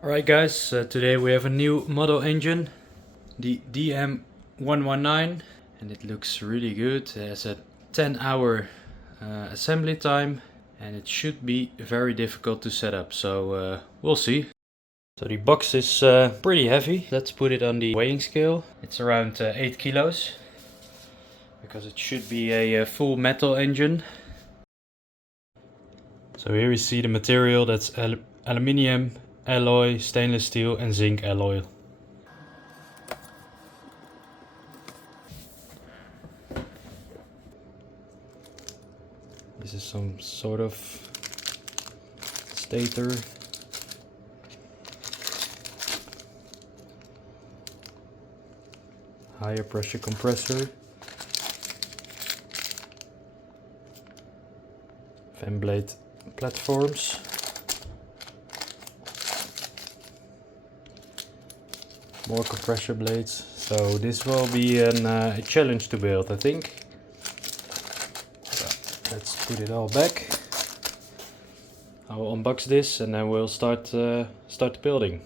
Alright guys, today we have a new model engine, the DM119, and it looks really good. It has a 10-hour assembly time and it should be very difficult to set up, so we'll see. So the box is pretty heavy. Let's put it on the weighing scale. It's around 8 kilos because it should be a full metal engine. So here we see the material. That's aluminium alloy, stainless steel and zinc alloy. This is some sort of stator. Higher pressure compressor. Fan blade platforms. More compressor blades. So this will be a challenge to build, I think. So let's put it all back. I'll unbox this and then we'll start building.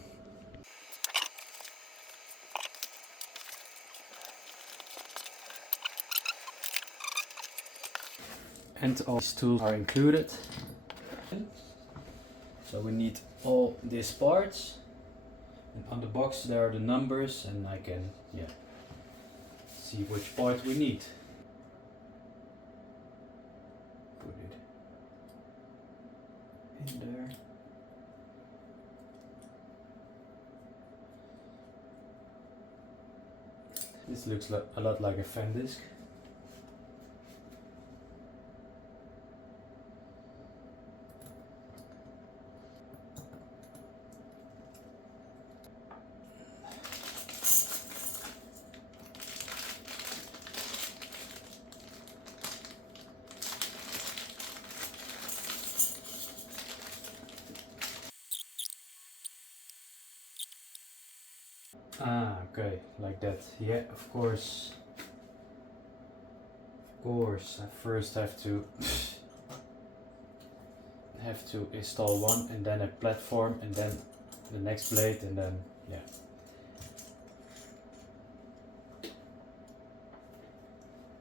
And all these tools are included. So we need all these parts. And on the box there are the numbers and I can see which part we need. Put it in there. This looks a lot like a fan disc. Ah, okay, like that. Yeah, of course. I first have to install one and then a platform and then the next blade and then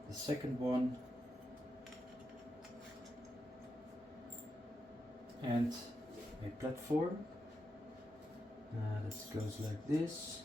the second one and a platform. That goes like this.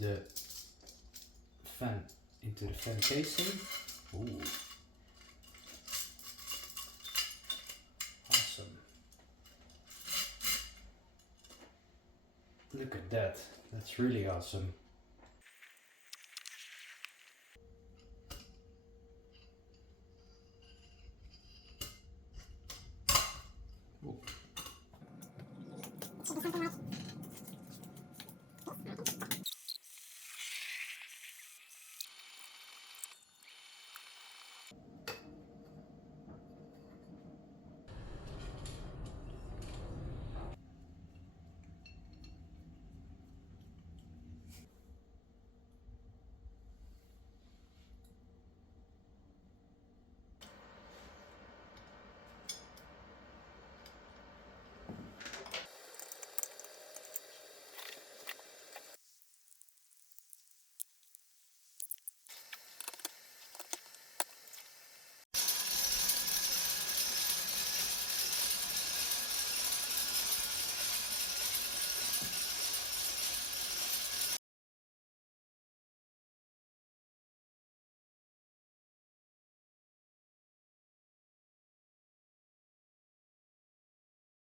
The fan into the fan casing. Ooh. Awesome. Look at that. That's really awesome.